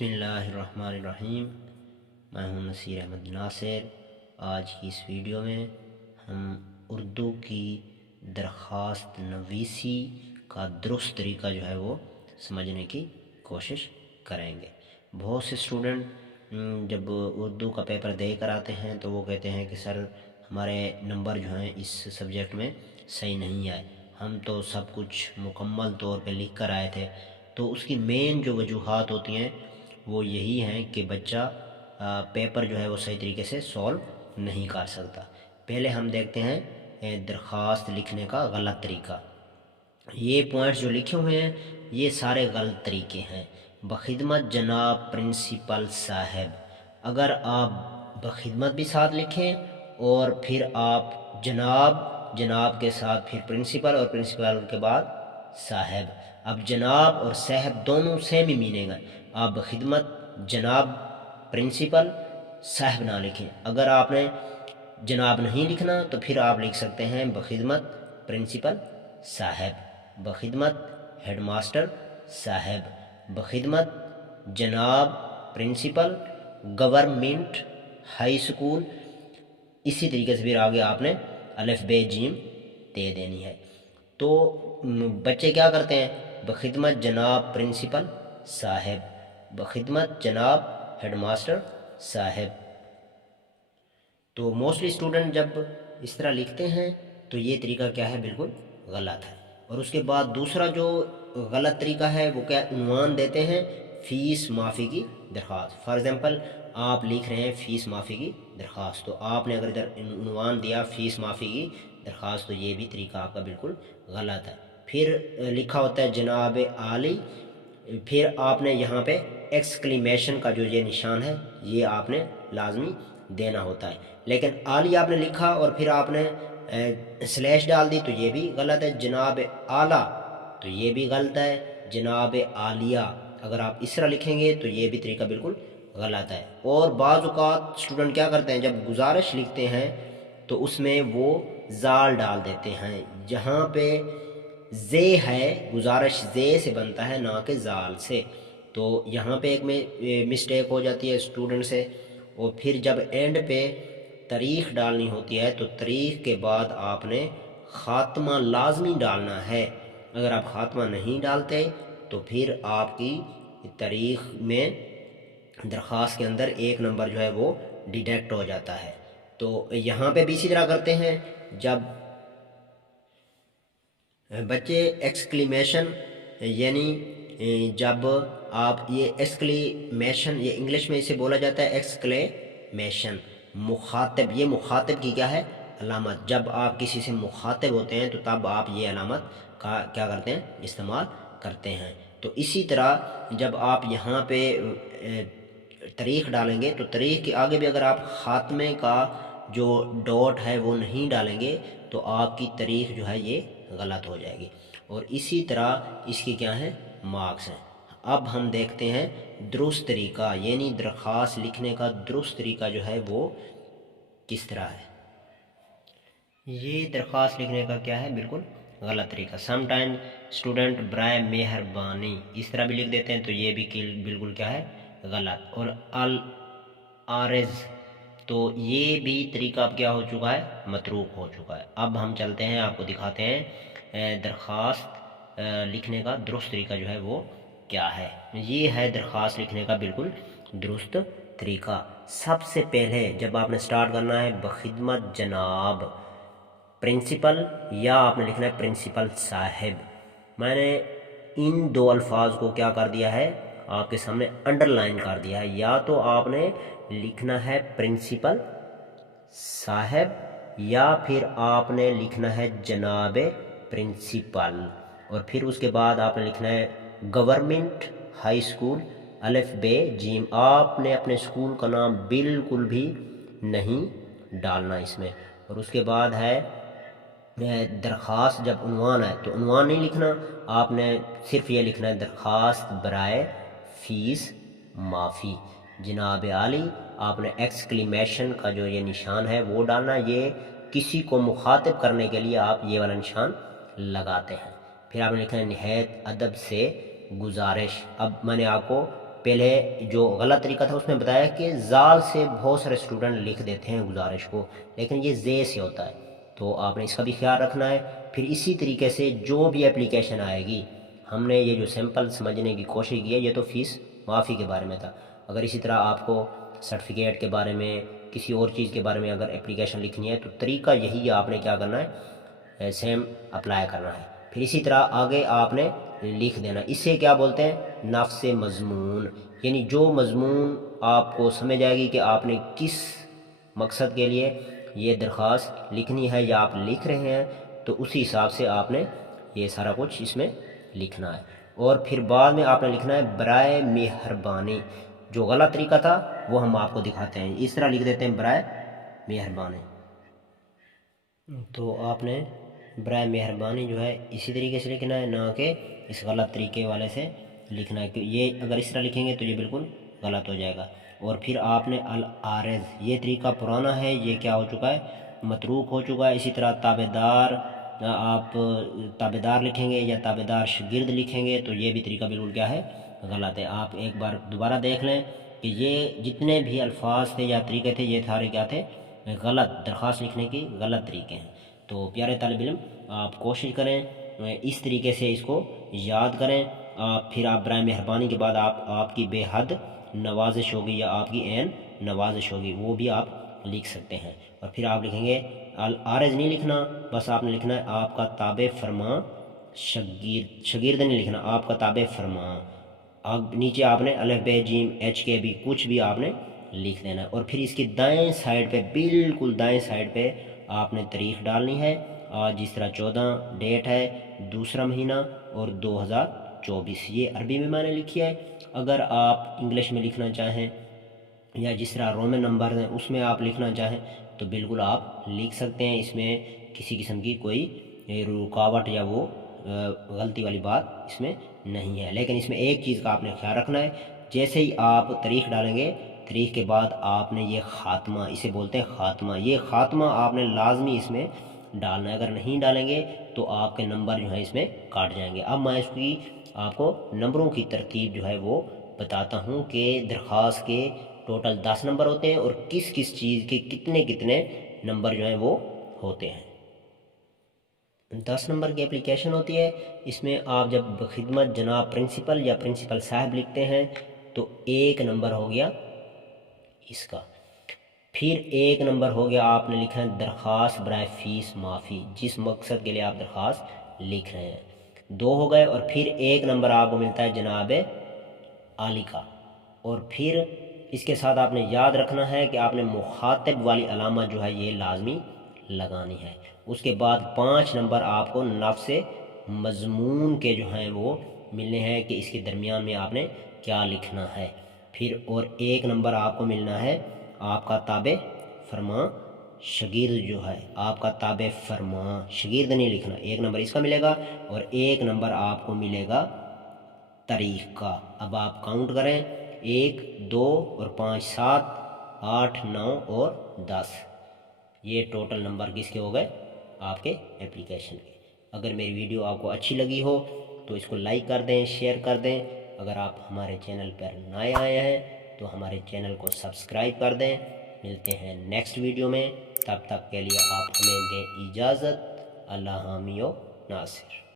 बिस्मिल्लाहिर्रहमानिर्रहीम। मैं हूं नसीर अहमद नासिर। आज की इस वीडियो में हम उर्दू की दरख्वास्त नवीसी का दुरुस्त तरीका जो है वो समझने की कोशिश करेंगे। बहुत से स्टूडेंट जब उर्दू का पेपर दे कर आते हैं तो वो कहते हैं कि सर हमारे नंबर जो हैं इस सब्जेक्ट में सही नहीं आए, हम तो सब कुछ मुकम्मल तौर पे लिख कर आए थे। तो उसकी मेन जो वजूहात होती हैं वो यही हैं कि बच्चा पेपर जो है वो सही तरीके से सॉल्व नहीं कर सकता। पहले हम देखते हैं दरख्वास्त लिखने का गलत तरीका। ये पॉइंट्स जो लिखे हुए हैं ये सारे गलत तरीके हैं। बखिदमत जनाब प्रिंसिपल साहब, अगर आप बखिदमत भी साथ लिखें और फिर आप जनाब के साथ फिर प्रिंसिपल और प्रिंसिपल के बाद साहब, अब जनाब और साहब दोनों सेम ही मीनिंग है। आप बखिदमत जनाब प्रिंसिपल साहब ना लिखें। अगर आपने जनाब नहीं लिखना तो फिर आप लिख सकते हैं बखिदमत प्रिंसिपल साहब, बखिदमत हेडमास्टर साहब, बखिदमत जनाब प्रिंसिपल गवर्नमेंट हाई स्कूल। इसी तरीके से फिर आगे आपने अलिफ बे जीम दे देनी है। तो बच्चे क्या करते हैं, बखिदमत जनाब प्रिंसिपल साहब, बखिदमत जनाब हेडमास्टर साहब। तो मोस्टली स्टूडेंट जब इस तरह लिखते हैं तो ये तरीका क्या है, बिल्कुल गलत है। और उसके बाद दूसरा जो गलत तरीका है वो क्या, उन्वान देते हैं फ़ीस माफ़ी की दरख्वास्त। फॉर एग्ज़ाम्पल आप लिख रहे हैं फ़ीस माफ़ी की दरख्वास्त, तो आपने अगर इधर उन्वान दिया फ़ीस माफ़ी की दरख्वास्त तो ये भी तरीका आपका बिल्कुल गलत है। फिर लिखा होता है जनाब आली, फिर आपने यहाँ पे एक्सक्लेमेशन का जो ये निशान है ये आपने लाजमी देना होता है। लेकिन आली आपने लिखा और फिर आपने स्लैश डाल दी तो ये भी गलत है। जनाब आला तो ये भी गलत है। जनाब आलिया अगर आप इस तरह लिखेंगे तो ये भी तरीका बिल्कुल गलत है। और बाज़ औक़ात स्टूडेंट क्या करते हैं, जब गुजारिश लिखते हैं तो उसमें वो जाल डाल देते हैं। जहाँ पे जे है, गुजारिश जे से बनता है ना कि जाल से, तो यहाँ पे एक मिस्टेक हो जाती है स्टूडेंट से। और फिर जब एंड पे तारीख़ डालनी होती है तो तारीख़ के बाद आपने ख़ात्मा लाजमी डालना है। अगर आप ख़ात्मा नहीं डालते तो फिर आपकी तारीख़ में दरख्वास्त के अंदर एक नंबर जो है वो डिडक्ट हो जाता है। तो यहाँ पे भी इसी तरह करते हैं। जब बच्चे एक्सक्लेमेशन यानी जब आप ये एक्सक्लेमेशन, ये इंग्लिश में इसे बोला जाता है एक्सक्लेमेशन, मुखातिब, ये मुखातिब की क्या है, अलामत। जब आप किसी से मुखातिब होते हैं तो तब आप ये अलामत का क्या करते हैं, इस्तेमाल करते हैं। तो इसी तरह जब आप यहाँ पे तारीख़ डालेंगे तो तारीख़ के आगे भी अगर आप ख़ात्मे का जो डॉट है वो नहीं डालेंगे तो आपकी तारीख़ जो है ये गलत हो जाएगी। और इसी तरह इसके क्या हैं, मार्क्स हैं। अब हम देखते हैं दुरुस्त तरीका, यानी दरख्वास्त लिखने का दुरुस्त तरीका जो है वो किस तरह है। ये दरख्वास्त लिखने का क्या है, बिल्कुल गलत तरीका। समटाइम स्टूडेंट बराए मेहरबानी इस तरह भी लिख देते हैं तो ये भी बिल्कुल क्या है, गलत। और अल आरज़ तो ये भी तरीका अब क्या हो चुका है, मतरूक हो चुका है। अब हम चलते हैं, आपको दिखाते हैं दरख्वास्त लिखने का दुरुस्त तरीका जो है वो क्या है। ये है दरख्वास्त लिखने का बिल्कुल दुरुस्त तरीका। सबसे पहले जब आपने स्टार्ट करना है बखिदमत जनाब प्रिंसिपल, या आपने लिखना है प्रिंसिपल साहब। मैंने इन दो अल्फाज को क्या कर दिया है, आपके सामने अंडरलाइन कर दिया है। या तो आपने लिखना है प्रिंसिपल साहब या फिर आपने लिखना है जनाब प्रिंसिपल, और फिर उसके बाद आपने लिखना है गवर्नमेंट हाई स्कूल अलिफ बे जीम। आपने अपने स्कूल का नाम बिल्कुल भी नहीं डालना इसमें। और उसके बाद है दरख्वास्त, जब उन्वान है तो उन्वान नहीं लिखना, आपने सिर्फ ये लिखना है दरख्वास्त बराए फ़ीस माफ़ी जनाब आली। आपने एक्सक्लेमेशन का जो ये निशान है वो डालना, ये किसी को मुखातिब करने के लिए आप ये वाला निशान लगाते हैं। फिर आपने लिखना है निहायत अदब से गुजारिश। अब मैंने आपको پہلے جو غلط طریقہ تھا اس میں بتایا کہ زال سے بہت سارے اسٹوڈنٹ لکھ دیتے ہیں گزارش کو، لیکن یہ زے سے ہوتا ہے، تو آپ نے اس کا بھی خیال رکھنا ہے۔ پھر اسی طریقے سے جو بھی اپلیکیشن آئے گی، ہم نے یہ جو سیمپل سمجھنے کی کوشش کی ہے، یہ تو فیس معافی کے بارے میں تھا۔ اگر اسی طرح آپ کو سرٹیفکیٹ کے بارے میں، کسی اور چیز کے بارے میں اگر اپلیکیشن لکھنی ہے تو طریقہ یہی ہے، آپ نے کیا کرنا ہے، سیم اپلائی کرنا ہے۔ پھر اسی طرح آگے آپ نے لکھ دینا۔ اسے کیا بولتے ہیں، نفس مضمون، یعنی جو مضمون آپ کو سمجھ آئے گی کہ آپ نے کس مقصد کے لیے یہ درخواست لکھنی ہے یا آپ لکھ رہے ہیں، تو اسی حساب سے آپ نے یہ سارا کچھ اس میں لکھنا ہے۔ اور پھر بعد میں آپ نے لکھنا ہے برائے مہربانی۔ جو غلط طریقہ تھا وہ ہم آپ کو دکھاتے ہیں، اس طرح لکھ دیتے ہیں برائے مہربانی۔ تو آپ نے برائے مہربانی جو ہے اسی طریقے سے لکھنا ہے، نہ کہ اس غلط طریقے والے سے لکھنا ہے، کہ یہ اگر اس طرح لکھیں گے تو یہ بالکل غلط ہو جائے گا۔ اور پھر آپ نے العارض، یہ طریقہ پرانا ہے، یہ کیا ہو چکا ہے، متروک ہو چکا ہے۔ اسی طرح تابعدار، آپ تابعدار لکھیں گے یا تابعدار شاگرد لکھیں گے تو یہ بھی طریقہ بالکل کیا ہے، غلط ہے۔ آپ ایک بار دوبارہ دیکھ لیں کہ یہ جتنے بھی الفاظ تھے یا طریقے تھے، یہ سارے کیا تھے، غلط، درخواست لکھنے کی غلط طریقے ہیں۔ تو پیارے طالب علم، آپ کوشش کریں اس طریقے سے اس کو یاد کریں۔ پھر آپ برائے مہربانی کے بعد آپ کی بے حد نوازش ہوگی یا آپ کی عین نوازش ہوگی، وہ بھی آپ لکھ سکتے ہیں۔ اور پھر آپ لکھیں گے العارض نہیں لکھنا، بس آپ نے لکھنا ہے آپ کا تابع فرما شاگرد نہیں لکھنا، آپ کا تابع فرما۔ اب نیچے آپ نے الف ب ج ایچ کے بھی کچھ بھی آپ نے لکھ دینا ہے۔ اور پھر اس کی دائیں سائڈ پہ، بالکل دائیں سائڈ پہ آپ نے تاریخ ڈالنی ہے۔ آج جس طرح 14 ڈیٹ ہے، دوسرا مہینہ اور 2024، یہ عربی میں میں نے لکھی ہے۔ اگر آپ انگلش میں لکھنا چاہیں یا جس طرح رومن نمبر ہیں اس میں آپ لکھنا چاہیں تو بالکل آپ لکھ سکتے ہیں، اس میں کسی قسم کی کوئی رکاوٹ یا وہ غلطی والی بات اس میں نہیں ہے۔ لیکن اس میں ایک چیز کا آپ نے خیال رکھنا ہے، جیسے ہی آپ تاریخ ڈالیں گے، تاریخ کے بعد آپ نے یہ خاتمہ، اسے بولتے ہیں خاتمہ، یہ خاتمہ آپ نے لازمی اس میں ڈالنا ہے۔ اگر نہیں ڈالیں گے تو آپ کے نمبر جو ہیں اس میں کاٹ جائیں گے۔ اب میں اس کی آپ کو نمبروں کی ترتیب جو ہے وہ بتاتا ہوں کہ درخواست کے ٹوٹل 10 نمبر ہوتے ہیں اور کس کس چیز کے کتنے کتنے نمبر جو ہیں وہ ہوتے ہیں۔ 10 نمبر کی اپلیکیشن ہوتی ہے، اس میں آپ جب خدمت جناب پرنسپل یا پرنسپل صاحب لکھتے ہیں تو 1 نمبر ہو گیا اس کا۔ پھر 1 نمبر ہو گیا، آپ نے لکھا ہے درخواست برائے فیس معافی، جس مقصد کے لیے آپ درخواست لکھ رہے ہیں، 2 ہو گئے۔ اور پھر 1 نمبر آپ کو ملتا ہے جناب عالی کا۔ اور پھر اس کے ساتھ آپ نے یاد رکھنا ہے کہ آپ نے مخاطب والی علامت جو ہے یہ لازمی لگانی ہے۔ اس کے بعد 5 نمبر آپ کو نفس مضمون کے جو ہیں وہ ملنے ہیں کہ اس کے درمیان میں آپ نے کیا لکھنا ہے۔ پھر اور 1 نمبر آپ کو ملنا ہے آپ کا تابع فرما شاگرد جو ہے، آپ کا تابع فرما شاگرد نہیں لکھنا، 1 نمبر اس کا ملے گا۔ اور 1 نمبر آپ کو ملے گا تاریخ کا۔ اب آپ کاؤنٹ کریں، 1 2 اور 5 7 8 9 اور 10، یہ ٹوٹل نمبر کس کے ہو گئے، آپ کے اپلیکیشن کے۔ اگر میری ویڈیو آپ کو اچھی لگی ہو تو اس کو لائک کر دیں، شیئر کر دیں۔ اگر آپ ہمارے چینل پر نئے آئے ہیں تو ہمارے چینل کو سبسکرائب کر دیں۔ ملتے ہیں نیکسٹ ویڈیو میں، تب تک کے لیے آپ ہمیں دیں اجازت۔ اللہ حامی و ناصر۔